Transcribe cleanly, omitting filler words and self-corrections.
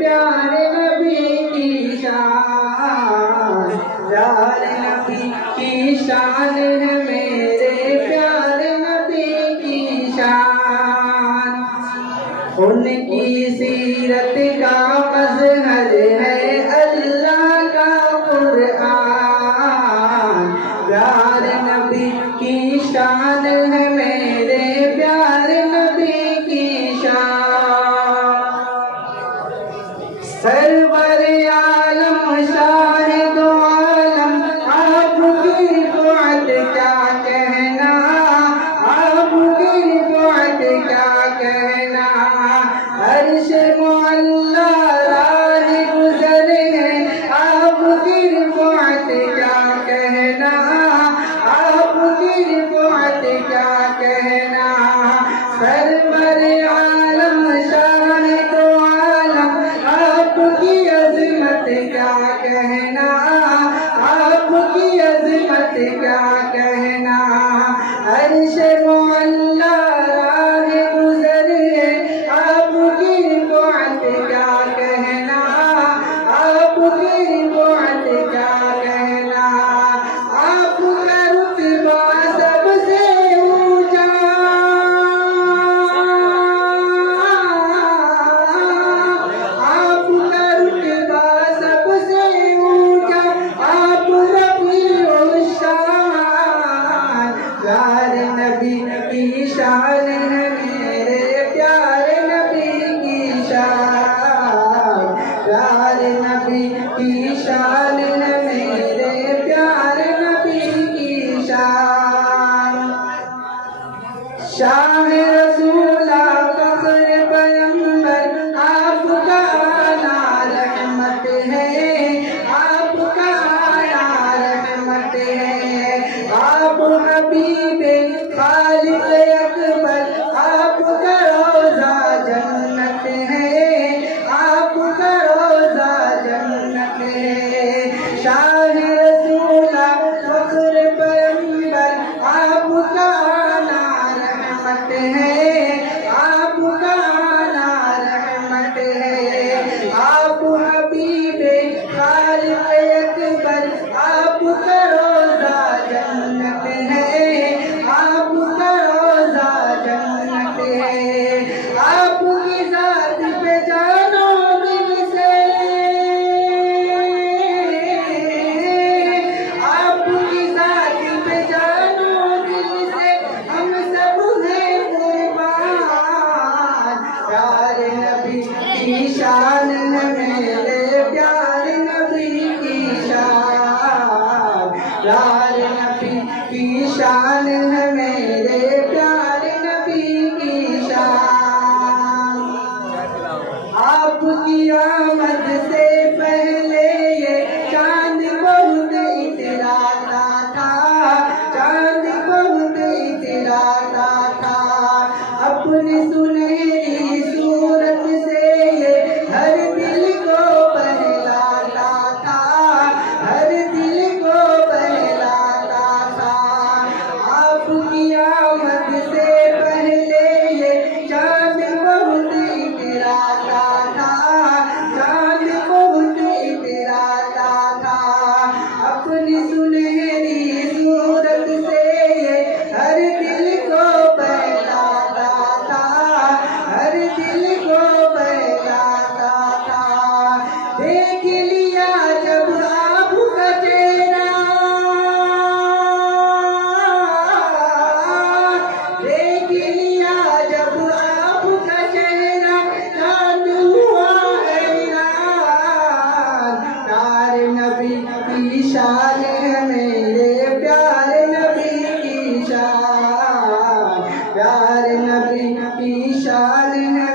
प्यारे नबी की शान, प्यारे नबी की शान है मेरे प्यारे नबी की शान। उनकी सीरत का मज़हर है अल्लाह का कुरआन, प्यारे नबी की शान है मेरे प्यारे नबी की शान। सरवर आलम शाहिद आलम आपकी रिफ़अत क्या कहना, आपकी रिफ़अत क्या कहना। अर्श मुअल्ला राह गुज़र है आपकी रिफ़अत क्या कहना, आपकी रिफ़अत क्या कहना। सरवर आलम शाहिद आलम आपकी अज़मत क्या कहना, आपकी अज़मत क्या कहना। अर्श मुअल्ला राह गुज़र है आपकी रिफ़अत क्या कहना, आपकी रिफ़अत क्या कहना। आपका रुतबा सबसे ऊंचा, आपका रुतबा सबसे ऊंचा, आप रफ़ीउल शान, प्यारे नबी की शान है मेरे प्यारे नबी की शान, प्यारे नबी की शान है मेरे प्यारे नबी की शान। शाह रसूला फख्र पैगंबर आपका आना रहमत है, आपका आना रहमत है। आप हबीबे खालिक अकबर आपका रोज़ा जन्नत है, आपका रोज़ा जन्नत है। शाह रसूला फख्र पैगंबर आपका आना रहमत है, आपका आना रहमत है। आप हबीबे खालिक अकबर आपका रोज़ा जन्नत है, आपका रोज़ा जन्नत है। आपकी ज़ात पे जानो दिल से, आपकी ज़ात पे जानो दिल से, हम सब हैं कुर्बान। प्यारे नबी की शान है मेरे प्यारे नबी की शान, प्यारे नबी की शान है मेरे प्यारे नबी की शान। आपकी आमद से पहले ये चांद बहुत इतराता था, चांद बहुत इतराता था। अपनी सुनहरी सूरत से ये हर दिल को बहलाता था, हर दिल को बहलाता था। आपकी आमद से पहले ये चांद बहुत इतराता था, चांद बहुत इतराता था। अपनी सुनहरी सूरत से ये हर दिल को बहलाता था, हर दिल को बहलाता था। देख लिया जब आपका चेहरा, देख लिया जब आपका चेहरा, चांद हुआ हैरान। प्यारे नबी की शान है मेरे प्यारे नबी की शान, प्यारे नबी की शान है